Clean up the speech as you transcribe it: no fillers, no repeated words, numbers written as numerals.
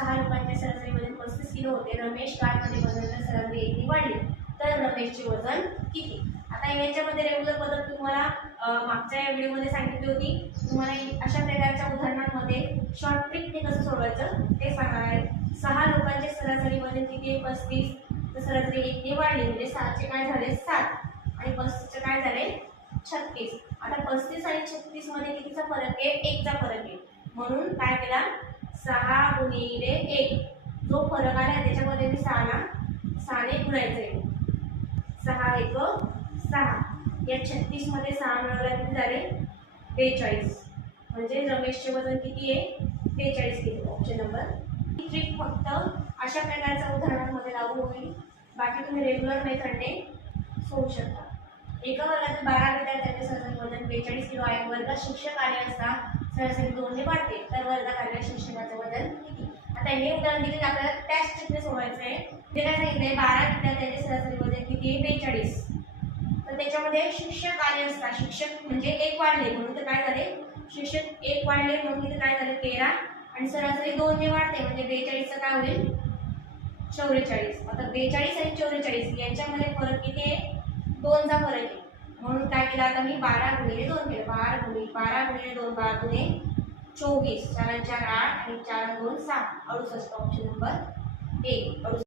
6 लोकांचे सरासरी वजन 35 किलो होते. रमेश कारमध्ये बदललं सरासरी 1 वाढले, तर रमेशचे वजन किती? आता याच्यामध्ये रेग्युलर पद्धत तुम्हाला मागच्या व्हिडिओमध्ये सांगितली होती. तुम्हाला अशा प्रकारच्या उदाहरणांमध्ये शॉर्ट ट्रिकने कसं सोडवायचं ते सांगणार आहे. 6 लोकांचे सरासरी वजन किती आहे? 35. तर सरासरी 1 वाढली म्हणजे 6चे काय झाले? 7 आणि 35चे काय झाले? 36. आता 35 आणि 36 मध्ये कितीचा फरक आहे? 1 चा फरक आहे. म्हणून काय केला? 6 गुणिले 1 जो फरक आला त्याच्यामध्ये मी 6 ने गुणायचंय. 6 1 6. या 36 मध्ये 6 मिळवला किती झाले? 42. म्हणजे रमेशचे वजन किती आहे? 42 किलो. Option number. ही ट्रिक फक्त अशा प्रकारच्या उदाहरणांमध्ये लागू होईल. बाकी तुम्ही रेग्युलर मेथडने सोडू शकता. एका वर्गातील 12 विद्यार्थ्यांचे सरासरी वजन 42 किलो आहे. वर्गात शिक्षक आले असता सरासरी 2 ने वाढते, तर वर्गात आलेल्या शिक्षकाचे वजन किती? आता हे उदाहरण दिले आपल्याला त्याच ट्रिकने सोडवायचं आहे. ते काय सांगितलंय? 12 विद्यार्थ्यांचे सरासरी वजन किती आहे? 42. तर त्याच्यामध्ये शिक्षक आले असता, शिक्षक म्हणजे 1 वाढले म्हणून ते काय झाले? शिक्षक 1 वाढले म्हणून तिथे काय झाले? 13 आणि सरासरी 2 ने वाढते म्हणजे 42 चं काय होईल? 44. आता 42 आणि 44 यांच्यामध्ये फरक किती आहे? 2 चा फरक आहे. म्हणून काय केलं आता मी 12 गुणिले 2 केलं. 12 गुणिले 2 12 दुणे 24. 4 4 8 आणि 4 2 6. 68. Option number 1.